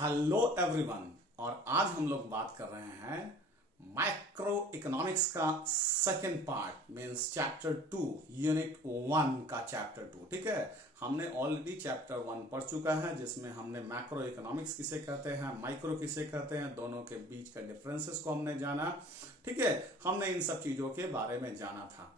Hello everyone. और आज हम लोग बात कर रहे हैं माइक्रो इकोनॉमिक्स का second part means chapter 2 unit 1 का चैप्टर 2। ठीक है, हमने ऑलरेडी चैप्टर 1 पढ़ चुका है जिसमें हमने मैक्रो इकोनॉमिक्स किसे कहते हैं, माइक्रो किसे कहते हैं, दोनों के बीच का डिफरेंसेस को हमने जाना। ठीक है, हमने इन सब चीजों के बारे में जाना था।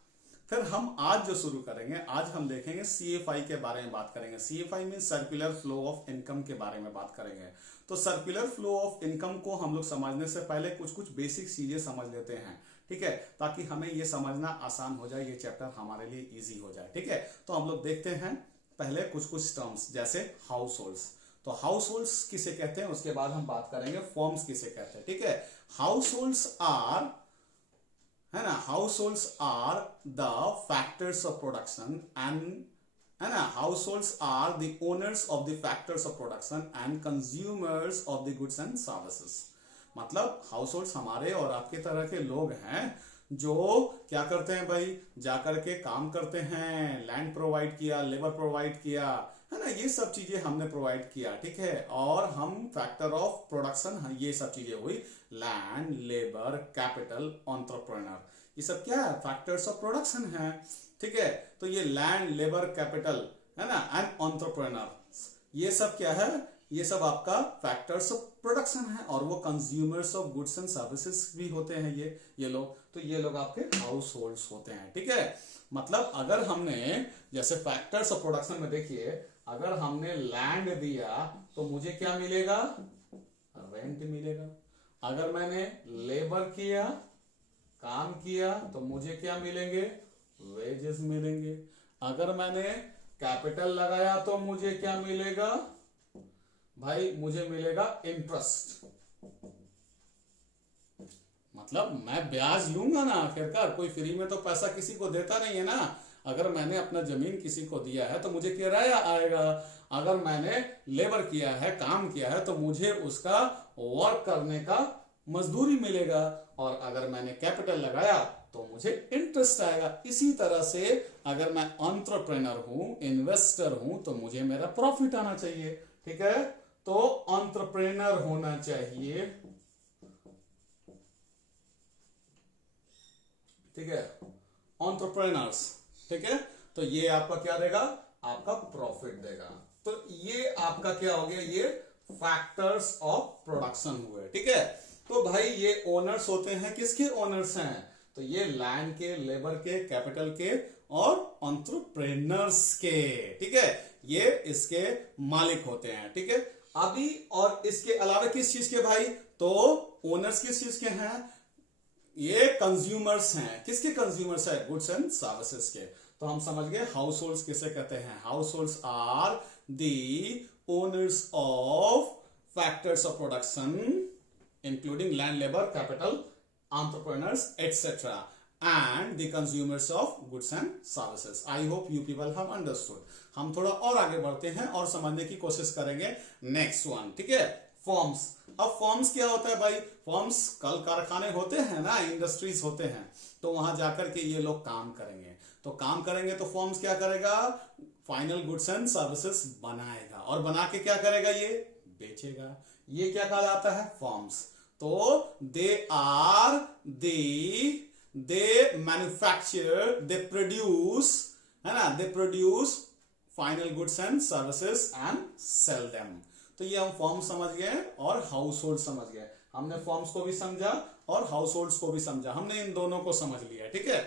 फिर हम आज जो शुरू करेंगे, आज हम देखेंगे सीएफआई के बारे में बात करेंगे। CFI mean circular flow of income के बारे में बात करेंगे। तो सर्कुलर फ्लो ऑफ इनकम को हम लोग समझने से पहले कुछ कुछ बेसिक चीजें समझ लेते हैं। ठीक है, ताकि हमें ये समझना आसान हो जाए, ये चैप्टर हमारे लिए इजी हो जाए। ठीक है, तो हम लोग देखते हैं पहले कुछ कुछ टर्म्स जैसे हाउस होल्ड्स। तो हाउस होल्ड्स किसे कहते हैं, उसके बाद हम बात करेंगे फर्म्स किसे कहते हैं। ठीक है, हाउस होल्ड्स आर, है ना, households are the factors of production and, है ना, households are the owners of the factors of production and consumers of the goods and services। मतलब हाउस हमारे और आपके तरह के लोग हैं जो क्या करते हैं भाई, जाकर के काम करते हैं, लैंड प्रोवाइड किया, लेबर प्रोवाइड किया, है ना, ये सब चीजें हमने प्रोवाइड किया। ठीक है, और हम फैक्टर ऑफ प्रोडक्शन, ये सब चीजें हुई लैंड, लेबर, कैपिटल, एंटरप्रेन्योर, ये सब क्या है, फैक्टर्स ऑफ प्रोडक्शन है। ठीक है, तो ये लैंड, लेबर, कैपिटल, है ना, एंड एंटरप्रेन्योर, ये सब क्या है, ये सब आपका फैक्टर्स ऑफ प्रोडक्शन है। और वो consumers of goods and services भी होते हैं ये लोग। तो ये लोग आपके हाउस होल्ड्स होते हैं। ठीक है, मतलब अगर हमने जैसे फैक्टर्स ऑफ प्रोडक्शन में देखिए, अगर हमने लैंड दिया तो मुझे क्या मिलेगा, रेंट मिलेगा। अगर मैंने लेबर किया, काम किया, तो मुझे क्या मिलेंगे, वेजेस मिलेंगे। अगर मैंने कैपिटल लगाया तो मुझे क्या मिलेगा भाई, मुझे मिलेगा इंटरेस्ट। मतलब मैं ब्याज लूंगा ना, आखिरकार कोई फ्री में तो पैसा किसी को देता नहीं है ना। अगर मैंने अपना जमीन किसी को दिया है तो मुझे किराया आएगा। अगर मैंने लेबर किया है, काम किया है, तो मुझे उसका वर्क करने का मजदूरी मिलेगा। और अगर मैंने कैपिटल लगाया तो मुझे इंटरेस्ट आएगा। इसी तरह से अगर मैं एंटरप्रेन्योर हूं, इन्वेस्टर हूं, तो मुझे मेरा प्रॉफिट आना चाहिए। ठीक है, तो एंटरप्रेन्योर होना चाहिए। ठीक है, एंटरप्रेन्योर्स। ठीक है, तो ये आपका क्या देगा, आपका प्रॉफिट देगा। तो ये आपका क्या हो गया, ये फैक्टर्स ऑफ प्रोडक्शन हुए। ठीक है, तो भाई ये ओनर्स होते हैं, किसके ओनर्स हैं, तो ये लैंड के, लेबर के, कैपिटल के और एंटरप्रेन्योर्स के। ठीक है, ये इसके मालिक होते हैं। ठीक है, अभी और इसके अलावा किस चीज के भाई, तो ओनर्स किस चीज के हैं, ये कंज्यूमर्स हैं। किसके कंज्यूमर्स है, गुड्स एंड सर्विसेज के। तो हम समझ गए हाउस होल्ड्स किसे कहते हैं। Households are the owners of factors of production including land, labor, capital, entrepreneurs, etc. and the consumers of goods and services. I hope you people have understood. हम थोड़ा और आगे बढ़ते हैं और समझने की कोशिश करेंगे नेक्स्ट वन। ठीक है, फॉर्म्स। अब फॉर्म्स क्या होता है भाई, फॉर्म्स कल कारखाने होते हैं ना, इंडस्ट्रीज होते हैं, तो वहां जाकर के ये लोग काम करेंगे। तो काम करेंगे तो फॉर्म्स क्या करेगा, फाइनल गुड्स एंड सर्विसेज बनाएगा और बना के क्या करेगा, ये बेचेगा। ये क्या कहलाता है, फॉर्म्स। तो they are they manufacture, they produce, है ना, they produce final goods and services and sell them. तो ये हम फॉर्म समझ गए और हाउस होल्ड समझ गए। हमने फॉर्म्स को भी समझा और हाउस होल्ड्स को भी समझा, हमने इन दोनों को समझ लिया। ठीक है,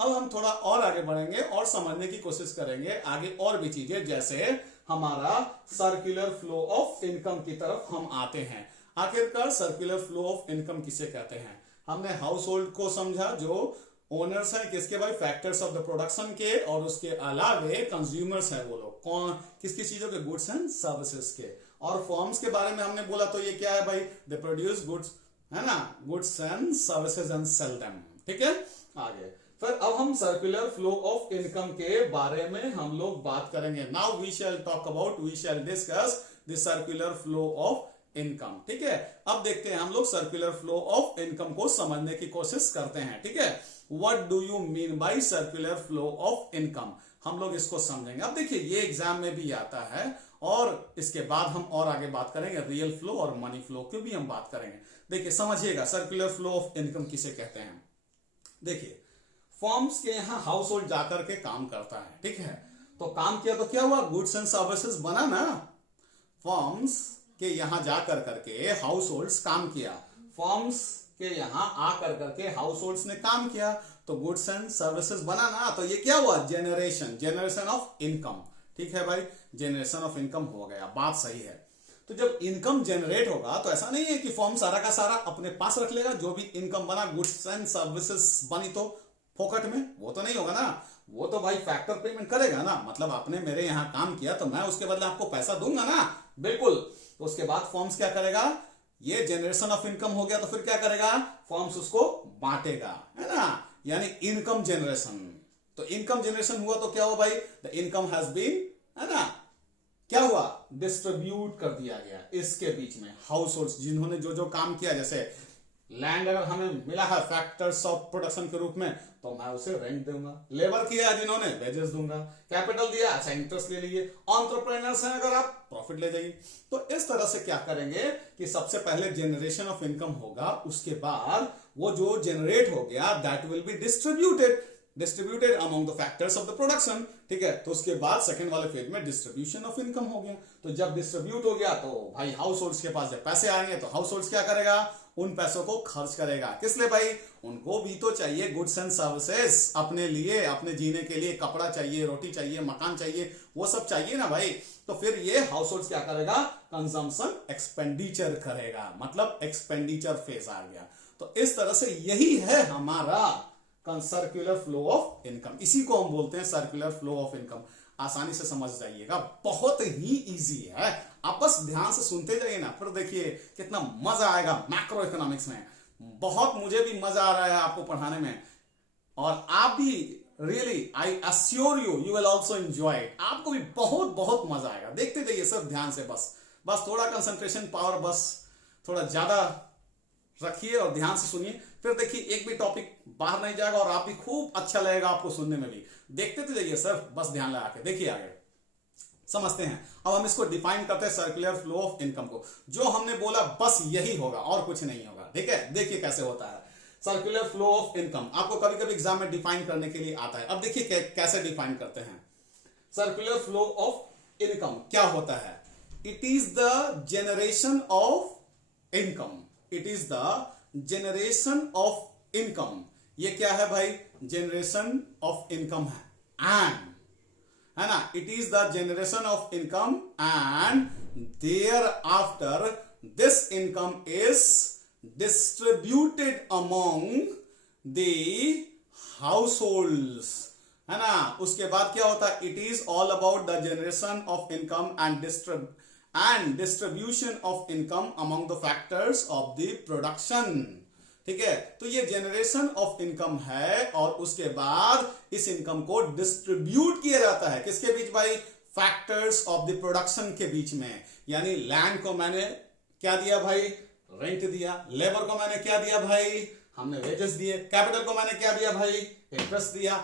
अब हम थोड़ा और आगे बढ़ेंगे और समझने की कोशिश करेंगे आगे और भी चीजें, जैसे हमारा सर्कुलर फ्लो ऑफ इनकम की तरफ हम आते हैं। आखिरकार सर्कुलर फ्लो ऑफ इनकम किसे कहते हैं, हमने हाउस होल्ड को समझा जो ओनर्स हैं, किसके भाई, फैक्टर्स ऑफ द प्रोडक्शन के, और उसके अलावे कंज्यूमर्स हैं, वो लोग कौन, किसकी चीजों के, गुड्स एंड सर्विसेज के। और फॉर्म्स के बारे में हमने बोला, तो ये क्या है भाई, दे प्रोड्यूस गुड्स, है ना, goods and services and sell them. ठीक है, आगे फिर अब हम सर्कुलर फ्लो ऑफ इनकम के बारे में हम लोग बात करेंगे। Now we shall talk about, we shall discuss the circular flow of income. ठीक है, अब देखते हैं हम लोग सर्कुलर फ्लो ऑफ इनकम को समझने की कोशिश करते हैं। ठीक है, what do you mean by circular flow of income, हम लोग इसको समझेंगे। अब देखिए ये एग्जाम में भी आता है और इसके बाद हम और आगे बात करेंगे रियल फ्लो और मनी फ्लो की भी हम बात करेंगे। देखिए समझिएगा सर्कुलर फ्लो ऑफ इनकम किसे कहते हैं। देखिए फॉर्म्स के यहाँ हाउस होल्ड जाकर के काम करता है, ठीक है, तो काम किया तो क्या हुआ, गुड्स एंड सर्विसेज बना ना। फॉर्म्स के यहाँ जाकर करके हाउस होल्ड्स काम किया, फॉर्म्स के यहाँ आकर करके हाउस होल्ड्स ने काम किया तो गुड्स एंड सर्विसेज बना ना। तो ये क्या हुआ, जनरेशन ऑफ इनकम, ठीक है भाई, जनरेशन ऑफ इनकम हो गया, बात सही है। तो जब इनकम जनरेट होगा तो ऐसा नहीं है कि फॉर्म सारा का सारा अपने पास रख लेगा, जो भी इनकम बना गुड्स एंड सर्विसेज बनी तो फोकट में, वो तो नहीं होगा ना, वो तो भाई फैक्टर पेमेंट करेगा ना। मतलब आपने मेरे यहाँ काम किया तो मैं उसके बदले आपको पैसा दूंगा ना, बिल्कुल। तो उसके बाद फॉर्म्स क्या करेगा, ये जनरेशन ऑफ इनकम हो गया तो फिर क्या करेगा, फॉर्म्स उसको बांटेगा, है ना, यानी इनकम जनरेशन। तो इनकम जनरेशन हुआ तो क्या हुआ भाई, द इनकम हैज बीन, है ना, क्या हुआ, डिस्ट्रीब्यूट कर दिया गया इसके बीच में हाउस होल्ड्स जिन्होंने जो जो काम किया। जैसे लैंड अगर हमें मिला है फैक्टर्स ऑफ प्रोडक्शन के रूप में तो मैं उसे रेंट दूंगा, लेबर किया जिन्होंने वेजेस दूंगा, कैपिटल दिया अच्छा इंटरेस्ट ले लीजिए, एंटरप्रेन्योर्स हैं अगर आप प्रॉफिट ले जाइए। तो इस तरह से क्या करेंगे कि सबसे पहले जनरेशन ऑफ इनकम होगा, उसके बाद वो जो जनरेट हो गया that will be distributed among the factors of the production, ठीक है। तो उसके बाद सेकंड वाले फेज में डिस्ट्रीब्यूशन ऑफ इनकम हो गया। तो जब डिस्ट्रीब्यूट हो गया तो भाई हाउस होल्ड्स के पास जब पैसे आएंगे तो हाउस होल्ड्स क्या करेगा, उन पैसों को खर्च करेगा। किस लिए भाई, उनको भी तो चाहिए गुड्स एंड सर्विसेज अपने लिए, अपने जीने के लिए, कपड़ा चाहिए, रोटी चाहिए, मकान चाहिए, वो सब चाहिए ना भाई। तो फिर ये हाउस होल्ड्स क्या करेगा, कंजम्पशन एक्सपेंडिचर करेगा, मतलब एक्सपेंडिचर फेज आ गया। तो इस तरह से यही है हमारा सर्कुलर फ्लो ऑफ इनकम, इसी को हम बोलते हैं सर्कुलर फ्लो ऑफ इनकम। आसानी से समझ जाइएगा, बहुत ही इजी है, आप बस ध्यान से सुनते जाइए ना, फिर देखिए कितना मजा आएगा मैक्रो इकोनॉमिक्स में। बहुत मुझे भी मजा आ रहा है आपको पढ़ाने में, और आप भी really I assure you will also enjoy it, आपको भी बहुत बहुत मजा आएगा। देखते जाइए सर ध्यान से, बस थोड़ा कंसंट्रेशन पावर बस थोड़ा ज्यादा रखिए और ध्यान से सुनिए, फिर देखिए एक भी टॉपिक बाहर नहीं जाएगा और आप भी खूब अच्छा लगेगा आपको सुनने में भी। देखते तो जाइए सर, बस ध्यान लगा के देखिए, आगे समझते हैं। अब हम इसको डिफाइन करते हैं सर्कुलर फ्लो ऑफ इनकम को। जो हमने बोला बस यही होगा और कुछ नहीं होगा, ठीक है। देखिए कैसे होता है सर्कुलर फ्लो ऑफ इनकम, आपको कभी कभी एग्जाम में डिफाइन करने के लिए आता है। अब देखिए कैसे डिफाइन करते हैं सर्कुलर फ्लो ऑफ इनकम। क्या होता है, it is the generation of income, it is the generation of income. ये क्या है भाई, जनरेशन ऑफ इनकम है, एंड है ना, it is the generation of income and thereafter this income is distributed among the households, है ना। उसके बाद क्या होता है, it is all about the generation of income and distribution of income among the factors of the production, ठीक है। तो ये जनरेशन ऑफ इनकम है और उसके बाद इस इनकम को डिस्ट्रीब्यूट किया जाता है किसके बीच भाई, फैक्टर्स ऑफ द प्रोडक्शन के बीच में। यानी लैंड को मैंने क्या दिया भाई, रेंट दिया, लेबर को मैंने क्या दिया भाई, हमने वेजेस दिए, कैपिटल को मैंने क्या दिया भाई, इंटरेस्ट दिया,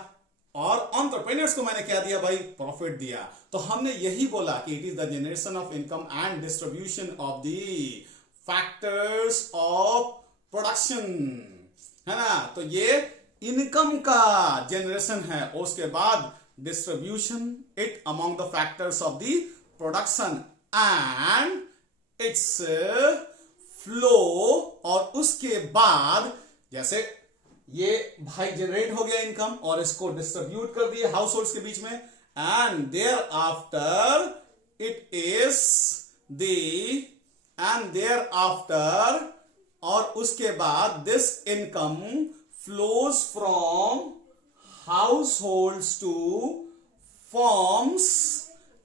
और एंटरप्रेन्योर्स को मैंने क्या दिया भाई, प्रॉफिट दिया। तो हमने यही बोला कि it is the generation of income and distribution of the factors of production, है ना। तो ये इनकम का जनरेशन है, और उसके बाद distribution it among the factors of the production and it's flow. और उसके बाद जैसे ये भाई जनरेट हो गया इनकम और इसको डिस्ट्रीब्यूट कर दिए हाउस होल्ड्स के बीच में, and thereafter it is thereafter और उसके बाद this income flows from households to firms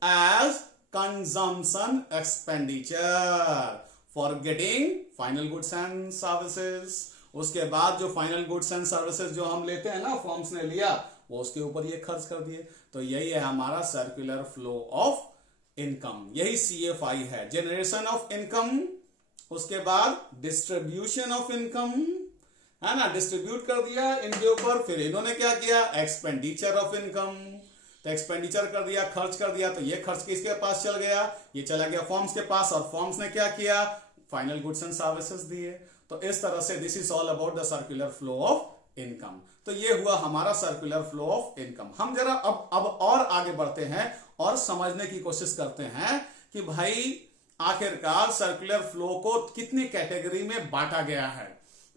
as consumption expenditure for getting final goods and services. उसके बाद जो फाइनल गुड्स एंड सर्विसेज जो हम लेते हैं ना, फॉर्म्स ने लिया, वो उसके ऊपर ये खर्च कर दिए। तो यही है हमारा सर्कुलर फ्लो ऑफ इनकम, यही CFI है, जनरेशन ऑफ इनकम, उसके बाद डिस्ट्रीब्यूशन ऑफ इनकम, है ना, डिस्ट्रीब्यूट कर दिया इनके ऊपर, फिर इन्होंने क्या किया, एक्सपेंडिचर ऑफ इनकम, तो एक्सपेंडिचर कर दिया, खर्च कर दिया, तो ये खर्च किसके पास चल गया, ये चला गया फॉर्म्स के पास, और फॉर्म्स ने क्या किया, फाइनल गुड्स एंड सर्विसेज दिए। तो इस तरह से this is all about the circular flow of income. तो ये हुआ हमारा सर्कुलर फ्लो ऑफ इनकम। हम जरा अब और आगे बढ़ते हैं और समझने की कोशिश करते हैं कि भाई आखिरकार सर्कुलर फ्लो को कितनी कैटेगरी में बांटा गया है।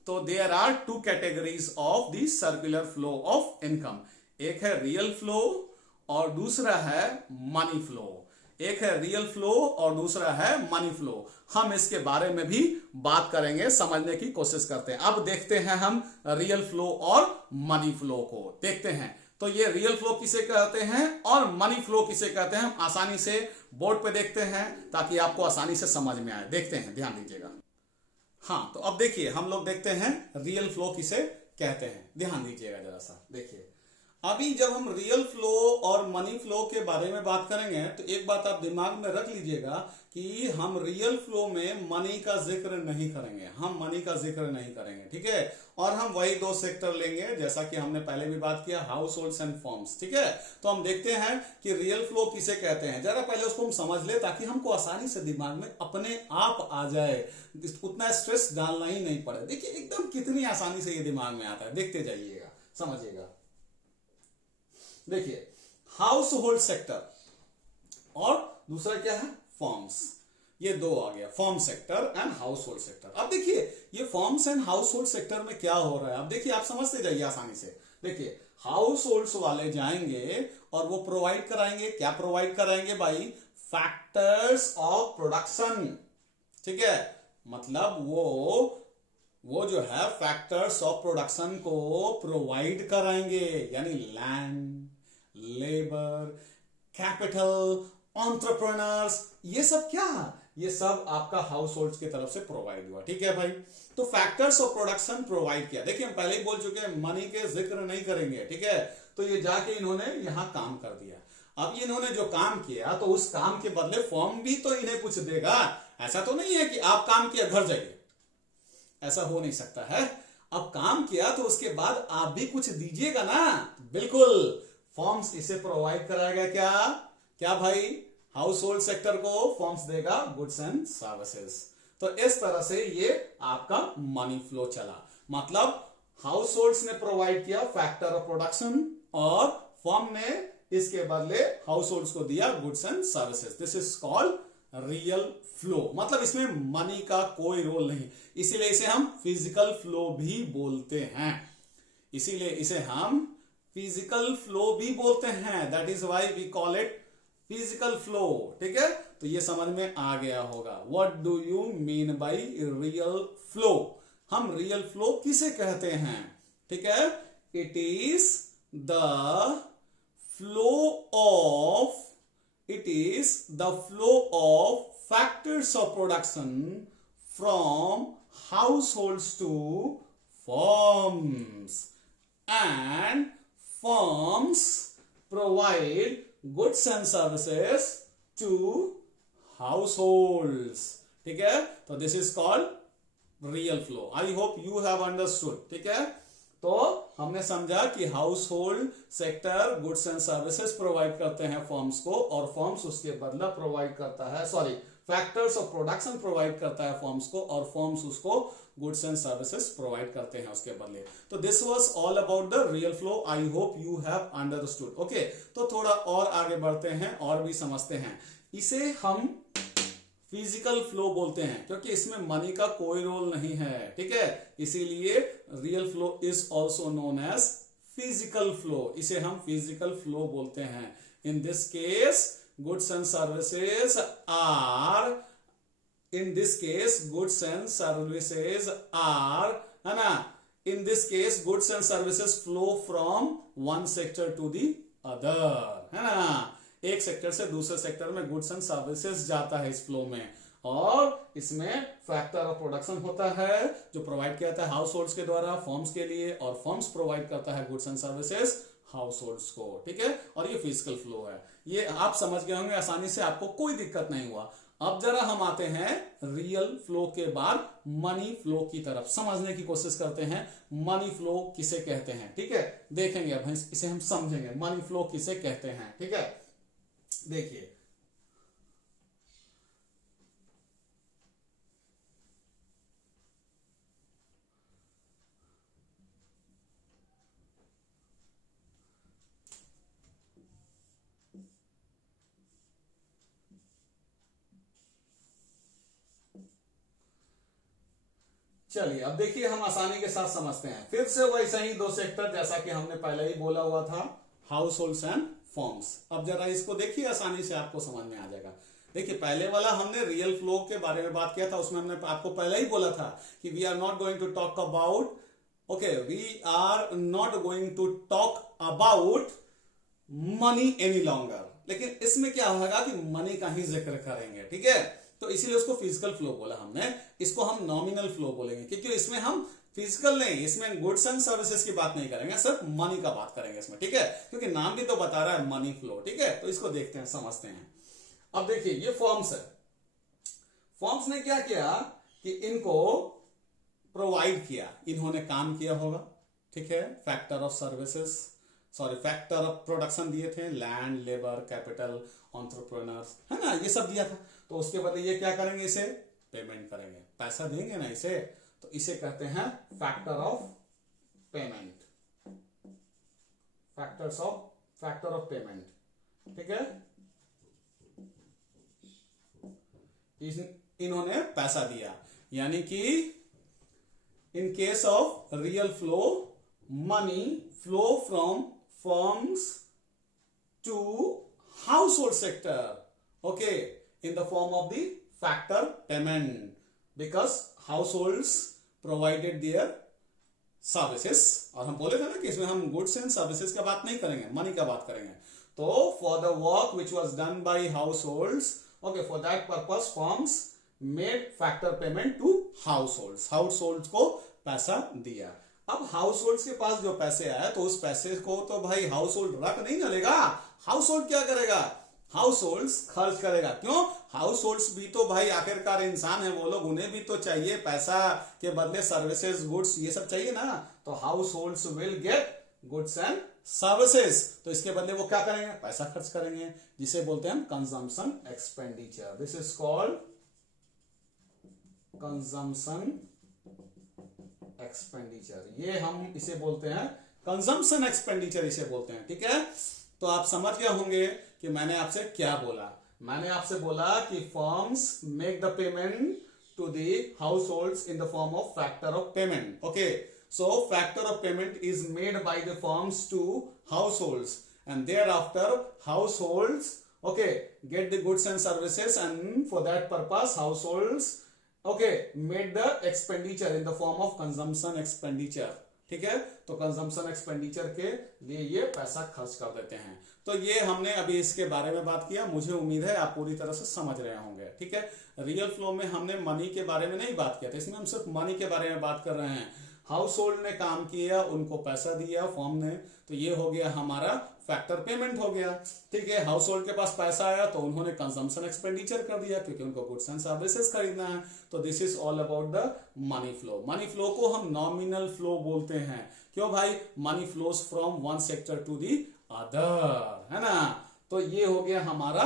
तो there are two categories of the circular flow of income. एक है रियल फ्लो और दूसरा है मनी फ्लो। एक है रियल फ्लो और दूसरा है मनी फ्लो। हम इसके बारे में भी बात करेंगे, समझने की कोशिश करते हैं। अब देखते हैं हम रियल फ्लो और मनी फ्लो को देखते हैं। तो ये रियल फ्लो किसे कहते हैं और मनी फ्लो किसे कहते हैं, हम आसानी से बोर्ड पे देखते हैं ताकि आपको आसानी से समझ में आए। देखते हैं, ध्यान दीजिएगा। हाँ, तो अब देखिए हम लोग देखते हैं रियल फ्लो किसे कहते हैं। ध्यान दीजिएगा जरा सा, देखिए अभी जब हम रियल फ्लो और मनी फ्लो के बारे में बात करेंगे तो एक बात आप दिमाग में रख लीजिएगा कि हम रियल फ्लो में मनी का जिक्र नहीं करेंगे, हम मनी का जिक्र नहीं करेंगे, ठीक है। और हम वही दो सेक्टर लेंगे जैसा कि हमने पहले भी बात किया, हाउस होल्ड्स एंड फर्म्स, ठीक है। तो हम देखते हैं कि रियल फ्लो किसे कहते हैं। जरा पहले उसको हम समझ ले ताकि हमको आसानी से दिमाग में अपने आप आ जाए, उतना स्ट्रेस डालना ही नहीं पड़े। देखिए एकदम कितनी आसानी से ये दिमाग में आता है, देखते जाइएगा, समझिएगा। देखिए हाउस होल्ड सेक्टर और दूसरा क्या है, फॉर्म्स। ये दो आ गया, form sector and house hold sector. अब देखिए ये forms and house hold sector में क्या हो रहा है, अब देखिए आप समझते जाइए आसानी से। देखिए हाउस होल्ड्स वाले जाएंगे और वो प्रोवाइड कराएंगे, क्या प्रोवाइड कराएंगे भाई, फैक्टर्स ऑफ प्रोडक्शन, ठीक है। मतलब वो जो है फैक्टर्स ऑफ प्रोडक्शन को प्रोवाइड कराएंगे, यानी लैंड, लेबर, कैपिटल, एंटरप्रेन्योर्स, ये सब क्या, ये सब आपका हाउस होल्ड की तरफ से प्रोवाइड हुआ, ठीक है भाई। तो फैक्टर्स ऑफ प्रोडक्शन प्रोवाइड किया। देखिए हम पहले ही बोल चुके हैं मनी के जिक्र नहीं करेंगे, ठीक है। तो ये जाके इन्होंने यहां काम कर दिया। अब इन्होंने जो काम किया तो उस काम के बदले फॉर्म भी तो इन्हें कुछ देगा। ऐसा तो नहीं है कि आप काम किया घर जाइए, ऐसा हो नहीं सकता है। अब काम किया तो उसके बाद आप भी कुछ दीजिएगा ना, बिल्कुल। फॉर्म्स इसे प्रोवाइड कराएगा, क्या भाई, हाउस होल्ड सेक्टर को फॉर्म्स देगा गुड्स एंड सर्विसेज। तो इस तरह से ये आपका मनी फ्लो चला। मतलब हाउस होल्ड्स ने प्रोवाइड किया फैक्टर ऑफ प्रोडक्शन और फॉर्म ने इसके बदले हाउस होल्ड्स को दिया goods and services. This is called real flow. मतलब इसमें मनी का कोई रोल नहीं, इसीलिए इसे हम फिजिकल फ्लो भी बोलते हैं। इसीलिए इसे हम फिजिकल फ्लो भी बोलते हैं। That is why we call it physical flow, ठीक है। तो ये समझ में आ गया होगा। What do you mean by real flow. हम रियल फ्लो किसे कहते हैं, ठीक है। It is the flow of factors of production from households to firms, and firms provide goods and services to households, ठीक है। तो this is called real flow. I hope you have understood, ठीक है। तो हमने समझा कि house hold sector goods and services provide करते हैं फर्म्स को, और फर्म्स उसके बदला प्रोवाइड करता है, sorry, factors of production provide करता है फर्म्स को, और फर्म्स उसको गुड्स एंड सर्विसेज प्रोवाइड करते हैं उसके बदले। तो this was all about the real flow. I hope you have understood, okay. तो थोड़ा और आगे बढ़ते हैं और भी समझते हैं। इसे हम फिजिकल फ्लो बोलते हैं क्योंकि इसमें मनी का कोई रोल नहीं है, ठीक है। इसीलिए real flow is also known as physical flow. इसे हम फिजिकल फ्लो बोलते हैं। In this case goods and services are, in this case goods and services are, है ना, in this case goods and services flow from one sector to the other, है ना। एक sector से दूसरे सेक्टर में गुड्स एंड सर्विसेज जाता है इस फ्लो में, और इसमें फैक्टर ऑफ प्रोडक्शन होता है जो प्रोवाइड किया जाता है हाउस होल्ड्स के द्वारा फर्म्स के लिए, और फर्म्स प्रोवाइड करता है goods and services house holds को, ठीक है। और ये फिजिकल फ्लो है। ये आप समझ गए होंगे आसानी से, आपको कोई दिक्कत नहीं हुआ। अब जरा हम आते हैं रियल फ्लो के बाद मनी फ्लो की तरफ, समझने की कोशिश करते हैं मनी फ्लो किसे कहते हैं। ठीक है, देखेंगे अब इसे हम समझेंगे मनी फ्लो किसे कहते हैं। ठीक है, देखिए चलिए अब देखिए हम आसानी के साथ समझते हैं फिर से वैसा ही दो सेक्टर जैसा कि हमने पहले ही बोला हुआ था, हाउस होल्ड्स एंड फॉर्म्स। अब जरा इसको देखिए, आसानी से आपको समझ में आ जाएगा। देखिए पहले वाला हमने रियल फ्लो के बारे में बात किया था, उसमें हमने आपको पहले ही बोला था कि we are not going to talk about, okay, we are not going to talk about money any longer. लेकिन इसमें क्या होगा कि मनी का ही जिक्र करेंगे। ठीक है, तो इसीलिए उसको फिजिकल फ्लो बोला हमने, इसको हम नॉमिनल फ्लो बोलेंगे क्योंकि इसमें हम फिजिकल नहीं, इसमें गुड्स एंड सर्विसेज की बात नहीं करेंगे, सिर्फ मनी का बात करेंगे इसमें। ठीक है, क्योंकि नाम भी तो बता रहा है मनी फ्लो। ठीक है, तो इसको देखते हैं, समझते हैं। अब देखिए ये फॉर्म्स है, फॉर्म्स ने क्या किया कि इनको प्रोवाइड किया, इन्होंने काम किया होगा। ठीक है, factor of services, sorry factor of production दिए थे, लैंड, लेबर, कैपिटल, एंटरप्रेन्योर्स, है ना, ये सब दिया था। तो उसके बदले ये क्या करेंगे, इसे पेमेंट करेंगे, पैसा देंगे ना इसे, तो इसे कहते हैं factor of payment, factor of payment. ठीक है, इन्होंने पैसा दिया, यानी कि in case of real flow, money flow from firms to household sector, okay, in the form of the factor payment, because households provided their services। और हम बोले थे ना कि इसमें हम गुड्स एंड सर्विसेज का बात नहीं करेंगे, मनी का बात करेंगे। तो for the work which was done by households, okay, for that purpose firms made factor payment to households, households को पैसा दिया। अब हाउसहोल्ड्स के पास जो पैसे आए तो उस पैसे को तो भाई हाउसहोल्ड रख नहीं ना लेगा, हाउसहोल्ड क्या करेगा, हाउसहोल्ड्स खर्च करेगा। क्यों, हाउसहोल्ड्स भी तो भाई आखिरकार इंसान है वो लोग, उन्हें भी तो चाहिए पैसा के बदले सर्विसेज, गुड्स, ये सब चाहिए ना। तो households will get goods and services, तो इसके बदले वो क्या करेंगे, पैसा खर्च करेंगे, जिसे बोलते हैं हम consumption expenditure. This is called consumption expenditure, ये हम इसे बोलते हैं कंजम्पशन एक्सपेंडिचर, इसे बोलते हैं। ठीक है, तो आप समझ गए होंगे कि मैंने आपसे क्या बोला। मैंने आपसे बोला कि firms make the payment to the households in the form of factor of payment. Okay, so factor of payment is made by the firms to households and thereafter households, okay, get the goods and services, and for that purpose households, okay, made the expenditure in the form of consumption expenditure। ठीक है, तो consumption expenditure के लिए ये पैसा खर्च कर देते हैं। तो ये हमने अभी इसके बारे में बात किया, मुझे उम्मीद है आप पूरी तरह से समझ रहे होंगे। ठीक है, रियल फ्लो में हमने मनी के बारे में नहीं बात किया था, इसमें हम सिर्फ मनी के बारे में बात कर रहे हैं। हाउस होल्ड ने काम किया, उनको पैसा दिया फॉर्म ने, तो ये हो गया हमारा फैक्टर पेमेंट हो गया। ठीक है, हाउस होल्ड के पास पैसा आया तो उन्होंने कंजम्पशन एक्सपेंडिचर कर दिया क्योंकि उनको गुड्स एंड सर्विसेज खरीदना है। तो this is all about the money flow. Money flow को हम नॉमिनल फ्लो बोलते हैं। क्यों भाई, money flows from one sector to the other, है ना। तो ये हो गया हमारा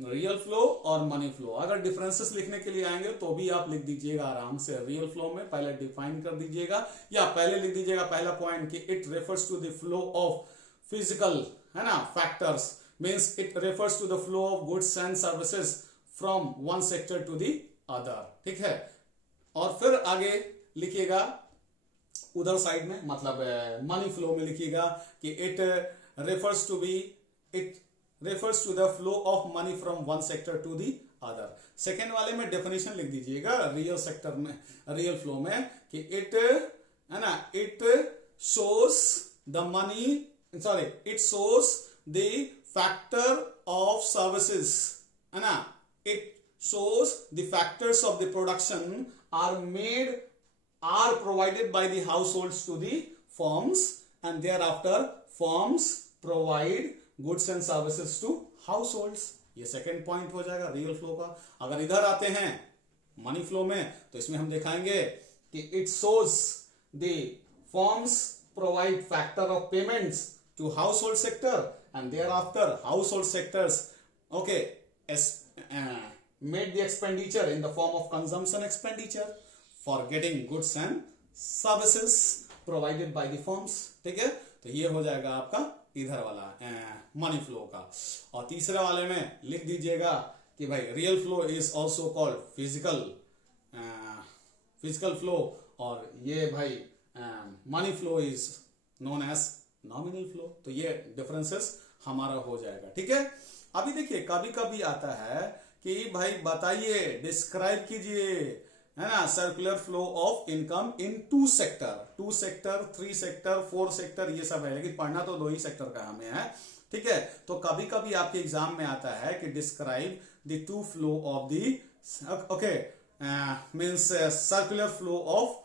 रियल फ्लो और मनी फ्लो। अगर डिफरेंसेस लिखने के लिए आएंगे तो भी आप लिख दीजिएगा आराम से। रियल फ्लो में पहले डिफाइन कर दीजिएगा, या पहले लिख दीजिएगा पहला पॉइंट कि it refers to the flow of physical, है ना, factors, means it refers to the flow of goods and services from one sector to the other. ठीक है, और फिर आगे लिखिएगा उधर साइड में, मतलब मनी फ्लो में लिखिएगा कि it refers to the flow of money from one sector to the other. Second वाले में डेफिनेशन लिख दीजिएगा रियल सेक्टर में, रियल फ्लो में, कि इट, है ना, it shows the money, sorry, it shows the factor of services, है ना, it shows the factors of the production are provided by the households to the firms, and thereafter firms provide goods and services to households। ये second point हो जाएगा real flow का। अगर इधर आते हैं मनी फ्लो में, तो इसमें हम दिखाएंगे कि it shows the firms provide factor of payments to household sector and thereafter household sectors okay made the expenditure in the form of consumption expenditure for getting goods and services provided by the firms। ठीक है, तो ये हो जाएगा आपका इधर वाला money flow का। और तीसरे वाले में लिख दीजिएगा कि भाई real flow is also called physical flow, और ये भाई money flow is known as nominal flow. तो ये डिफरेंसेस हमारा हो जाएगा। ठीक है, अभी देखिए कभी कभी आता है कि भाई बताइए, डिस्क्राइब कीजिए, है ना, circular flow of income in two sector 3 sector 4 sector, ये सब है, लेकिन पढ़ना तो 2 ही सेक्टर का हमें है। ठीक है, तो कभी कभी आपके एग्जाम में आता है कि describe the two flow of the okay means circular flow of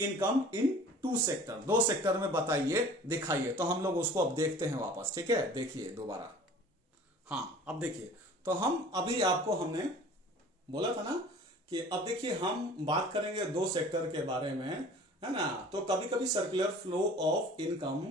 income in 2 sector, 2 sector में बताइए, दिखाइए। तो हम लोग उसको अब देखते हैं वापस। ठीक है, देखिए दोबारा। हाँ, अब देखिए, तो हम अभी आपको हमने बोला था ना कि अब देखिए हम बात करेंगे 2 सेक्टर के बारे में, है ना। तो कभी कभी circular flow of income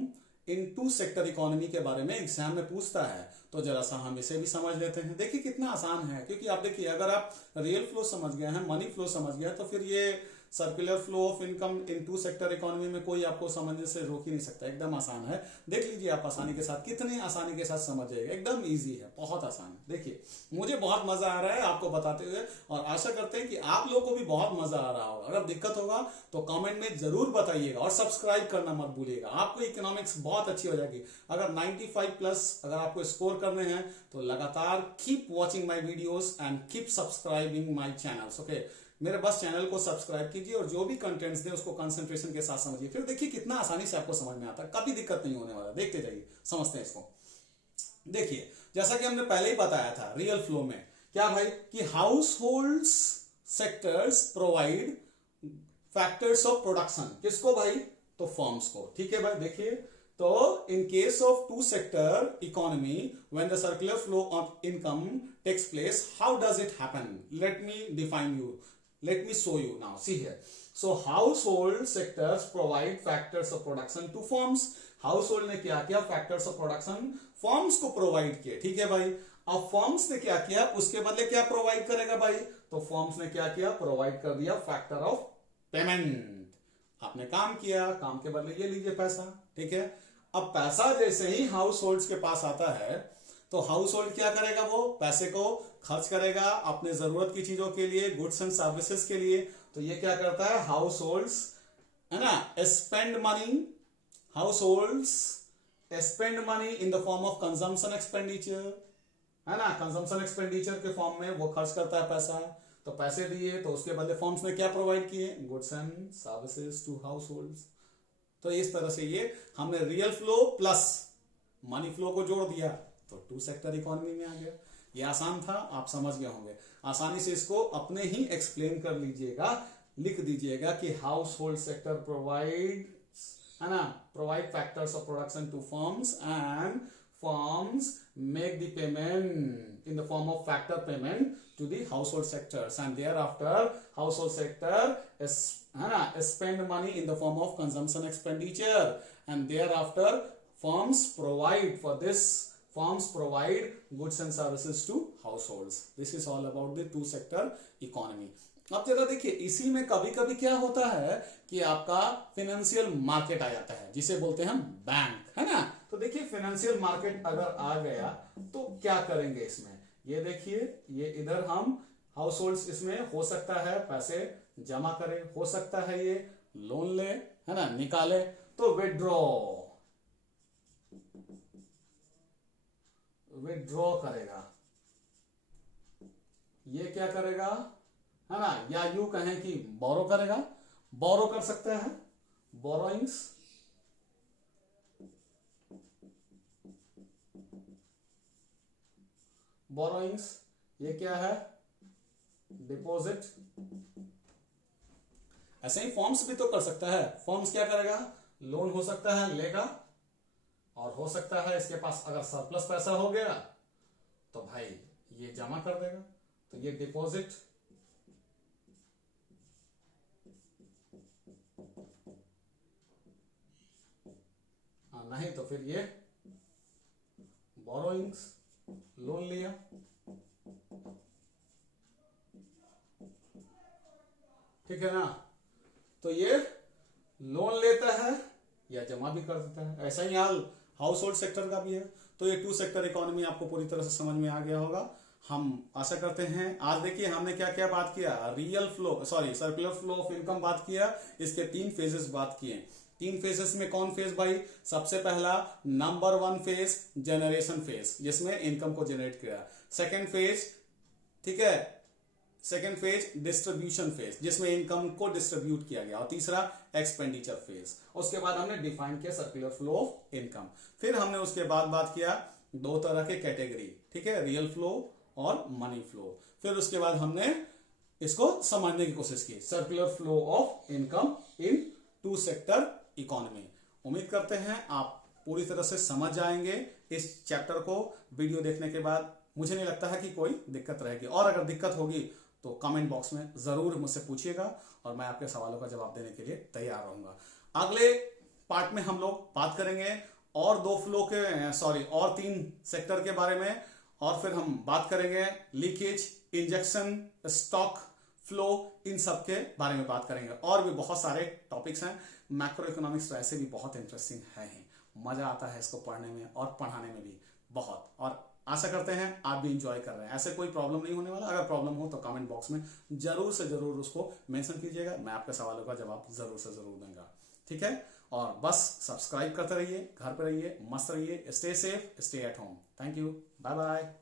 in 2 sector economy के बारे में एग्जाम में पूछता है, तो जरा सा हम इसे भी समझ लेते हैं। देखिए कितना आसान है, क्योंकि आप देखिए अगर आप रियल फ्लो समझ गए हैं, मनी फ्लो समझ गए, तो फिर ये circular flow of income in 2 sector economy में कोई आपको समझने से रोक ही नहीं सकता। एकदम आसान है, देख लीजिए आप आसानी के साथ, कितने आसानी के साथ समझ जाएगा, एकदम इजी है, बहुत आसान है। देखिए मुझे बहुत मजा आ रहा है आपको बताते हुए, और आशा करते हैं कि आप लोगों को भी बहुत मजा आ रहा होगा। अगर दिक्कत होगा तो कमेंट में जरूर बताइएगा, और सब्सक्राइब करना मत भूलिएगा, आपको इकोनॉमिक्स बहुत अच्छी हो जाएगी। अगर 95 प्लस अगर आपको स्कोर करने हैं तो लगातार keep watching my videos and keep subscribing my channels. Okay, मेरे बस चैनल को सब्सक्राइब कीजिए और जो भी कंटेंट्स दे उसको कंसंट्रेशन के साथ समझिए, फिर देखिए कितना आसानी से आपको समझ में आता है, कभी दिक्कत नहीं होने वाला। देखते जाइए, समझते हैं इसको। देखिए जैसा कि हमने पहले ही बताया था रियल फ्लो में क्या भाई, कि house hold sectors provide factors of production, किसको भाई, तो फर्म्स को। ठीक है भाई, देखिए तो इन case of 2 sector economy when the circular flow of income tax place, how does it happen, let me define you, let me show you now, see here. So household sectors provide factors of production to firms। household ने क्या किया, factors of production firms को provide किए। ठीक है भाई, अब firms ने क्या किया, उसके बदले क्या provide करेगा भाई, तो firms ने क्या किया, provide कर दिया factor of payment। आपने काम किया, काम के बदले ये लीजिए पैसा। ठीक है, अब पैसा जैसे ही हाउस होल्ड के पास आता है, तो हाउस होल्ड क्या करेगा, वो पैसे को खर्च करेगा अपने जरूरत की चीजों के लिए, गुड्स एंड सर्विसेज के लिए। तो ये क्या करता है, हाउस होल्ड्स, है ना, spend money, house holds spend money in the form of consumption expenditure, है ना, कंजम्पशन एक्सपेंडिचर के फॉर्म में वो खर्च करता है पैसा। तो पैसे दिए तो उसके बदले फॉर्म्स ने क्या प्रोवाइड किए, goods and services to households. तो इस तरह से ये हमने real flow plus money flow को जोड़ दिया, तो 2 सेक्टर इकोनॉमी में आ गया। ये आसान था, आप समझ गए होंगे। आसानी से इसको अपने ही एक्सप्लेन कर लीजिएगा, लिख दीजिएगा कि हाउस होल्ड सेक्टर प्रोवाइड, है ना, provide factors of production to firms and firms make the payment in the form of factor payment to the household sectors and thereafter household sector है ना spend money in the form of consumption expenditure and thereafter firms provide for this, firms provide goods and services to households। this is all about the 2 sector economy। अब जरा देखिए, इसी में कभी कभी क्या होता है कि आपका फाइनेंशियल मार्केट आ जाता है, जिसे बोलते हैं हम बैंक, है ना। तो देखिए फाइनेंशियल मार्केट अगर आ गया तो क्या करेंगे इसमें, ये देखिए, ये इधर हम हाउस होल्ड इसमें हो सकता है पैसे जमा करे, हो सकता है ये लोन ले, है ना, निकाले, तो विड्रॉ करेगा, ये क्या करेगा, है ना, या यूं कहें कि बोरो करेगा, बोरो कर सकता है, बोरोइंग्स, बोरोइंग्स, ये क्या है, डिपॉजिट। ऐसे ही फॉर्म्स भी तो कर सकता है, फॉर्म्स क्या करेगा, लोन हो सकता है लेगा, और हो सकता है इसके पास अगर सरप्लस पैसा हो गया तो भाई ये जमा कर देगा, तो ये डिपॉजिट, नहीं तो फिर ये बोरोइंग्स, लोन लिया, ठीक है ना। तो ये लोन लेता है या जमा भी कर देता है। ऐसा ही हाल हाउस होल्ड सेक्टर का भी है। तो ये टू सेक्टर इकोनॉमी आपको पूरी तरह से समझ में आ गया होगा, हम आशा करते हैं। आज देखिए हमने क्या क्या बात किया, real flow circular flow of income बात किया, इसके 3 फेजेस बात किए। 3 फेजेस में कौन फेज भाई, सबसे पहला नंबर 1 फेज जनरेशन फेज, जिसमें इनकम को जनरेट किया। सेकेंड फेज, ठीक है, सेकेंड फेज डिस्ट्रीब्यूशन फेज, जिसमें इनकम को डिस्ट्रीब्यूट किया गया। और तीसरा एक्सपेंडिचर फेज। उसके बाद हमने डिफाइन किया सर्कुलर फ्लो ऑफ इनकम। फिर हमने उसके बाद बात किया 2 तरह के कैटेगरी, ठीक है, रियल फ्लो और मनी फ्लो। फिर उसके बाद हमने इसको समझने की कोशिश की, circular flow of income in 2 sector economy. उम्मीद करते हैं आप पूरी तरह से समझ जाएंगे इस चैप्टर को। वीडियो देखने के बाद मुझे नहीं लगता है कि कोई दिक्कत रहेगी, और अगर दिक्कत होगी तो कमेंट बॉक्स में जरूर मुझसे पूछिएगा और मैं आपके सवालों का जवाब देने के लिए तैयार रहूंगा। अगले पार्ट में हम लोग बात करेंगे और 2 फ्लो के और 3 सेक्टर के बारे में, और फिर हम बात करेंगे लीकेज, इंजेक्शन, स्टॉक फ्लो, इन सब के बारे में बात करेंगे। और भी बहुत सारे टॉपिक्स हैं। मैक्रो इकोनॉमिक्स तो ऐसे भी बहुत इंटरेस्टिंग है ही, मजा आता है इसको पढ़ने में और पढ़ाने में भी बहुत। और आशा करते हैं आप भी इंजॉय कर रहे हैं। ऐसे कोई प्रॉब्लम नहीं होने वाला। अगर प्रॉब्लम हो तो कमेंट बॉक्स में जरूर से जरूर उसको मेंशन कीजिएगा, मैं आपके सवालों का जवाब जरूर से जरूर दूंगा, ठीक है। और बस सब्सक्राइब करते रहिए, घर पे रहिए, मस्त रहिए, stay safe, stay at home. Thank you, bye bye.